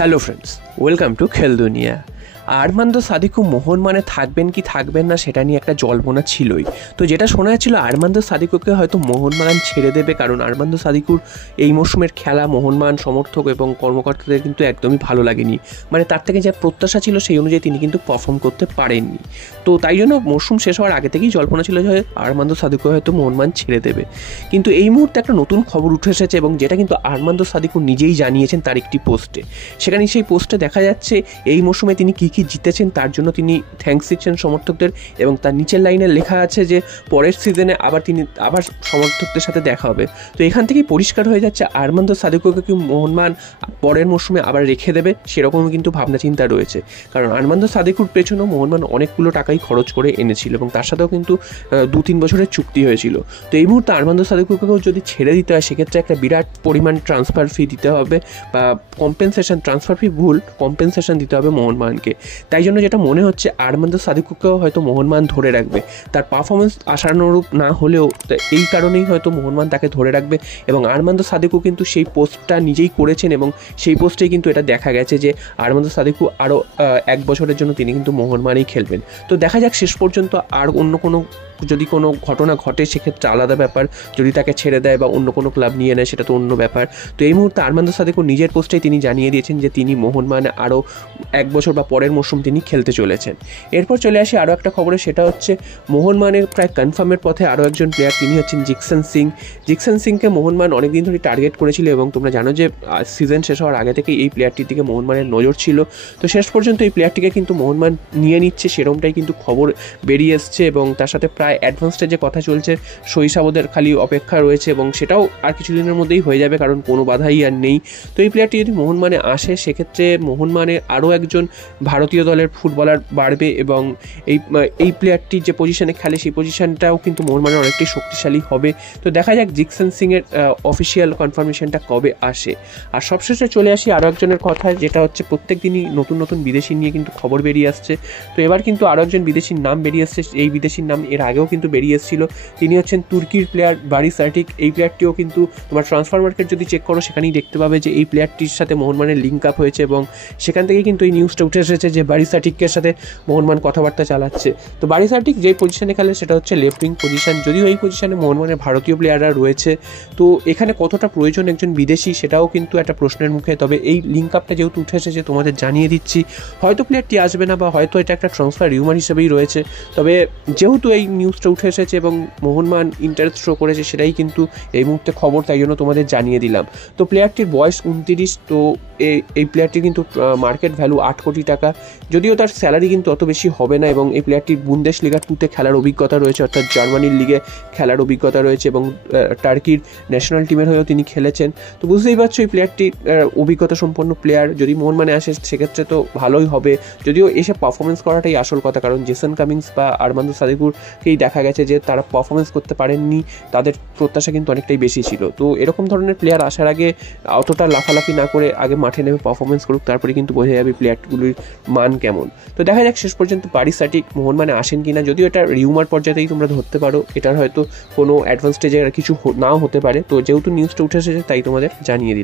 Hello friends, welcome to খেল দুনিয়া। Armando Sadiku মোহনবাগানে থাকবেন কি থাকবেন না সেটা নিয়ে একটা জল্পনা ছিলই। তো যেটা শোনা যাচ্ছিল আরমান্দো সাদিকুকে হয়তো মোহনবাগান ছেড়ে দেবে, কারণ আরমান্দো সাদিকুর এই মরশুমের খেলা মোহনবাগান সমর্থক এবং কর্মকর্তাদের কিন্তু একদমই ভালো লাগেনি। মানে তার থেকে যা প্রত্যাশা ছিল সেই অনুযায়ী তিনি কিন্তু পারফর্ম করতে পারেননি। তো তাই জন্য মরশুম শেষ হওয়ার আগে থেকেই জল্পনা ছিল যে আরমান্দো সাদিকু হয়তো মোহনবাগান ছেড়ে দেবে। কিন্তু এই মুহূর্তে একটা নতুন খবর উঠে এসেছে এবং যেটা কিন্তু আরমান্দো সাদিকু নিজেই জানিয়েছেন তার একটি পোস্টে। সেখানে সেই পোস্টে দেখা যাচ্ছে এই মরশুমে তিনি কী জিতেছেন তার জন্য তিনি থ্যাঙ্কস দিচ্ছেন সমর্থকদের, এবং তার নিচের লাইনে লেখা আছে যে পরের সিজনে আবার সমর্থকদের সাথে দেখা হবে। তো এখান থেকেই পরিষ্কার হয়ে যাচ্ছে আরমান্দো সাদিকুকে কি মোহনবাগান পরের মরশুমে আবার রেখে দেবে, সেরকমই কিন্তু ভাবনা চিন্তা রয়েছে। কারণ আরমান্দো সাদিকুর পেছনেও মোহনবাগান অনেকগুলো টাকাই খরচ করে এনেছিল এবং তার সাথেও কিন্তু 2-3 বছরের চুক্তি হয়েছিল। তো এই মুহূর্তে আরমান্দো সাদিকুকেও যদি ছেড়ে দিতে হয় সেক্ষেত্রে একটা বিরাট পরিমাণ ট্রান্সফার ফি দিতে হবে, বা ট্রান্সফার ফি কম্পেনসেশন দিতে হবে মোহনবাগানকে। তাই জন্য যেটা মনে হচ্ছে আরমান্দো সাদিকুকেও হয়তো মোহনবাগান ধরে রাখবে। তার পারফরমেন্স আশানুরূপ না হলেও এই কারণেই হয়তো মোহনবাগান তাকে ধরে রাখবে। এবং আরমান্দো সাদিকু কিন্তু সেই পোস্টটা নিজেই করেছেন এবং সেই পোস্টেই কিন্তু এটা দেখা গেছে যে আরমান্দো সাদিকু আরও 1 বছরের জন্য তিনি কিন্তু মোহনবাগানেই খেলবেন। তো দেখা যাক শেষ পর্যন্ত আর অন্য যদি কোনো ঘটনা ঘটে সেক্ষেত্রে আলাদা ব্যাপার, যদি তাকে ছেড়ে দেয় বা অন্য কোনো ক্লাব নিয়ে নেয় সেটা তো অন্য ব্যাপার। তো এই মুহূর্তে আরমান্দো সাদিকু নিজের পোস্টেই তিনি জানিয়ে দিয়েছেন যে তিনি মোহনবাগানে আরও 1 বছর বা পরের মরশুম তিনি খেলতে চলেছেন। এরপর চলে আসি আরও একটা খবরে, সেটা হচ্ছে মোহনবাগানের প্রায় কনফার্মের পথে আরও একজন প্লেয়ার, তিনি হচ্ছেন জিকসন সিংকে মোহনবাগান অনেকদিন ধরে টার্গেট করেছিল এবং তোমরা জানো যে সিজন শেষ হওয়ার আগে থেকে এই প্লেয়ারটির দিকে মোহনবাগানের নজর ছিল। তো শেষ পর্যন্ত এই প্লেয়ারটিকে কিন্তু মোহনবাগান নিয়ে নিচ্ছে, সেরকমটাই কিন্তু খবর বেরিয়ে এসছে। এবং তার সাথে প্রায় অ্যাডভান্স স্টেজে কথা চলছে, শৈশাবদের খালি অপেক্ষা রয়েছে এবং সেটাও আর কিছুদিনের মধ্যেই হয়ে যাবে, কারণ কোনো বাধাই আর নেই। তো এই প্লেয়ারটি যদি মোহনবাগানে আসে সেক্ষেত্রে মোহনবাগানে আরও একজন ভারতীয় দলের ফুটবলার বাড়বে এবং এই প্লেয়ারটির যে পজিশনে খেলে সেই পজিশনটাও কিন্তু মোহনবাগানের অনেকটাই শক্তিশালী হবে। তো দেখা যাক জিকসন সিংয়ের অফিসিয়াল কনফার্মেশনটা কবে আসে। আর সবশেষে চলে আসি আরও একজনের কথায়, যেটা হচ্ছে প্রত্যেক দিনই নতুন নতুন বিদেশি নিয়ে কিন্তু খবর বেরিয়ে আসছে। তো এবার কিন্তু আরও একজন বিদেশির নাম বেরিয়ে আসছে। এই বিদেশির নাম এর আগেও কিন্তু বেরিয়ে এসেছিল, তিনি হচ্ছেন তুর্কির প্লেয়ার বারিস আটিক। এই প্লেয়ারটিও কিন্তু তোমার ট্রান্সফার মার্কেট যদি চেক করো সেখানেই দেখতে পাবে যে এই প্লেয়ারটির সাথে মোহনবাগানের লিঙ্ক আপ হয়েছে এবং সেখান থেকেই কিন্তু এই নিউজটা উঠে এসেছে যে বারিস আটিকের সাথে মোহনবাগান কথাবার্তা চালাচ্ছে। তো বারিস আটিক যে পজিশনে খেলে সেটা হচ্ছে লেফট উইং পজিশন, যদিও এই পজিশনে মোহনবাগানের ভারতীয় প্লেয়াররা রয়েছে। তো এখানে কতটা প্রয়োজন একজন বিদেশি সেটাও কিন্তু একটা প্রশ্নের মুখে। তবে এই লিঙ্ক আপটা যেহেতু উঠে এসেছে তোমাদের জানিয়ে দিচ্ছি, হয়তো প্লেয়ারটি আসবে না বা হয়তো এটা একটা ট্রান্সফার রিউমার হিসেবেই রয়েছে। তবে যেহেতু এই নিউজটা উঠে এসেছে এবং মোহনবাগান ইন্টারেস্ট শো করেছে সেটাই কিন্তু এই মুহূর্তে খবর, তাই জন্য তোমাদের জানিয়ে দিলাম। তো প্লেয়ারটির বয়স 29। তো এই প্লেয়ারটির কিন্তু মার্কেট ভ্যালু 8 কোটি টাকা, যদিও তার স্যালারি কিন্তু অত বেশি হবে না। এবং এই প্লেয়ারটির বুন্দেশলিগা 2-তে খেলার অভিজ্ঞতা রয়েছে, অর্থাৎ জার্মানির লিগে খেলার অভিজ্ঞতা রয়েছে এবং টার্কির ন্যাশনাল টিমের হয়েও তিনি খেলেছেন। তো বুঝতেই পারছো এই প্লেয়ারটি অভিজ্ঞতা সম্পন্ন প্লেয়ার, যদি মোহনবাগানে আসে সেক্ষেত্রে তো ভালোই হবে। যদিও এসে পারফরমেন্স করাটাই আসল কথা, কারণ জেসন কামিংস বা আরমান্দো সাদিকুরকেই দেখা গেছে যে তারা পারফরমেন্স করতে পারেননি, তাদের প্রত্যাশা কিন্তু অনেকটাই বেশি ছিল। তো এরকম ধরনের প্লেয়ার আসার আগে অতটা লাফালাফি না করে আগে মাঠে নেমে পারফরমেন্স করুক, তারপরে কিন্তু বোঝা যাবে প্লেয়ারগুলির মান কেমন। তো দেখা যাক শেষ পর্যন্ত বারিস আটিক মোহনবাগানে আসেন কিনা। যদিও এটা রিউমার পর্যায়েই তোমরা ধরতে পারো, এটার হয়তো কোনো অ্যাডভান্স স্টেজে কিছু নাও হতে পারে। তো যেহেতু নিউজটা উঠে এসেছে তাই তোমাদের জানিয়ে দিই।